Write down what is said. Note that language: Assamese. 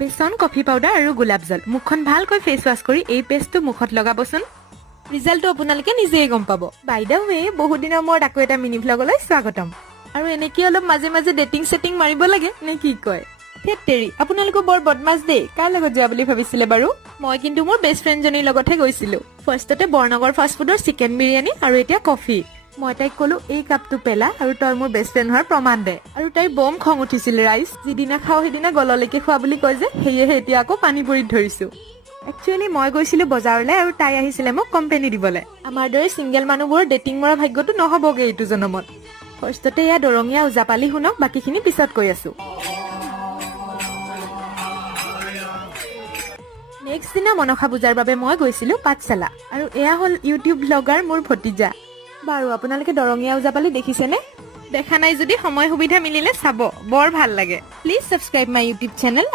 বেসন, কফি পাউডাৰ আৰু গোলাপ জল মুখখন ভালকৈ ফেচ ৱাছ কৰি এই পেষ্টটো মুখত লগাবচোন। ৰিজাল্টটো আপোনালোকে নিজেই গম পাব। বাই দ্য ৱে, বহুত দিনৰ মূৰত আকৌ এটা মিনি ভ্লগলৈ স্বাগতম। আৰু এনেকৈ অলপ মাজে মাজে ডেটিং সেটিং মাৰিব লাগে নে কি কয়? তেৰি আপোনালোকো বৰ বদমাছ দেই। কাৰ লগত যোৱা বুলি ভাবিছিলে বাৰু? মই কিন্তু মোৰ বেষ্ট ফ্ৰেণ্ডজনীৰ লগতহে গৈছিলো। ফাৰ্ষ্টতে বৰনগৰ ফাষ্টফুডৰ চিকেন বিৰিয়ানী আৰু এতিয়া কফি। মই তাইক ক'লো এই কাপটো পেলা আৰু তই মোৰ বেষ্ট ফ্ৰেণ্ড হোৱাৰ প্ৰমাণ দে। আৰু তাইৰ বম খং উঠিছিল ৰাইজ। যিদিনা খাওঁ সেইদিনা গললৈকে খোৱা বুলি কয় যে, সেয়েহে এতিয়া আকৌ পানী পুৰিত ধৰিছো। একচুৱেলি মই গৈছিলো বজাৰলৈ আৰু তাই আহিছিলে মোক কোম্পানী দিবলৈ। আমাৰ দৰে চিংগেল মানুহবোৰৰ ডেটিং মৰা ভাগ্যটো নহবগে এইটো জনমত। ফাৰ্ষ্টতে এয়া দৰঙীয়া ওজাপালি শুনক, বাকীখিনি পিছত কৈ আছো। নেক্সট দিনা মনসা পূজাৰ বাবে মই গৈছিলো পাঠশালা। আৰু এয়া হ'ল ইউটিউব ব্লগাৰ মোৰ ভতিজা। বাৰু আপোনালোকে দৰঙীয়া ওজাপালি দেখিছেনে? দেখা নাই যদি সময় সুবিধা মিলিলে চাব, বৰ ভাল লাগে। Please subscribe my YouTube channel.